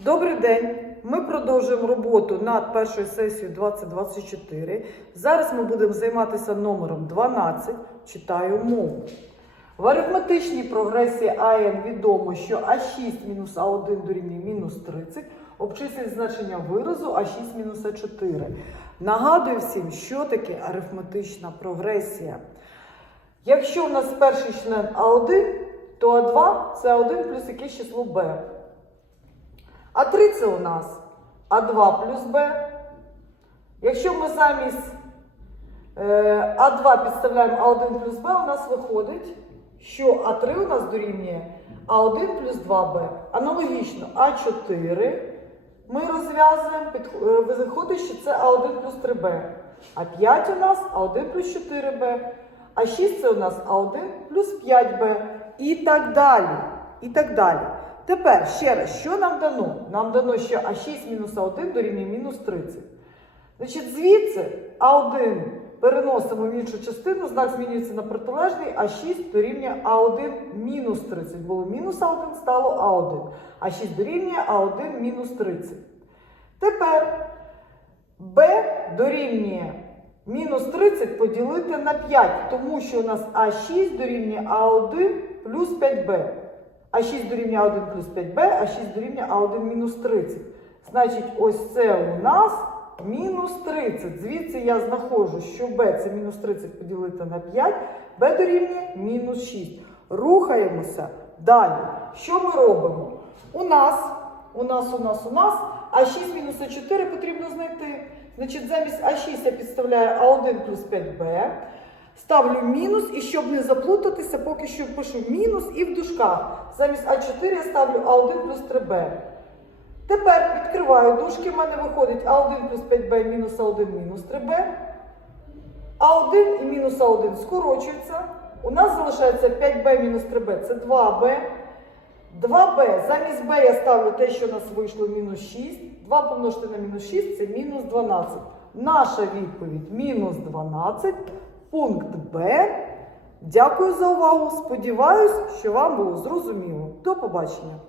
Добрий день! Ми продовжуємо роботу над першою сесією 2024. Зараз ми будемо займатися номером 12. Читаю мову. В арифметичній прогресії АН відомо, що А6 мінус А1 дорівнює мінус 30. Обчисліть значення виразу А6 мінус А4. Нагадую всім, що таке арифметична прогресія. Якщо у нас перший член А1, то А2 це А1 плюс якесь число Б. А3 це у нас А2 плюс Б. Якщо ми замість е, А2 підставляємо А1 плюс Б, у нас виходить, що А3 у нас дорівнює А1 плюс 2Б. Аналогічно А4 ми розв'язуємо, е, виходить, що це А1 плюс 3Б. А5 у нас А1 плюс 4Б. А6 це у нас А1 плюс 5Б. І так далі. І так далі. Тепер ще раз, що нам дано? Нам дано, що А6 мінус А1 дорівнює мінус 30. Значить, звідси А1 переносимо в іншу частину, знак змінюється на протилежний, А6 дорівнює А1 мінус 30. Було мінус А1, стало А1. А6 дорівнює А1 мінус 30. Тепер Б дорівнює мінус 30 поділити на 5, тому що у нас А6 дорівнює А1 плюс 5Б. А6 дорівнює А1 плюс 5Б, А6 дорівнює А1 мінус 30. Значить, ось це у нас мінус 30. Звідси я знаходжу, що Б це мінус 30 поділити на 5, Б дорівнює мінус 6. Рухаємося далі. Що ми робимо? У нас, у нас, у нас, у нас А6 мінус А4 потрібно знайти. Значить, замість А6 я підставляю А1 плюс 5Б. Ставлю мінус, і щоб не заплутатися, поки що пишу мінус і в дужках. Замість А4 я ставлю А1 плюс 3Б. Тепер відкриваю дужки, в мене виходить А1 плюс 5Б мінус А1 мінус 3Б. А1 і мінус А1 скорочуються. У нас залишається 5Б мінус 3Б, це 2Б. 2Б. Замість Б я ставлю те, що у нас вийшло мінус 6. 2 помножити на мінус 6 це мінус 12. Наша відповідь мінус 12. Пункт Б. Дякую за увагу. Сподіваюсь, що вам було зрозуміло. До побачення.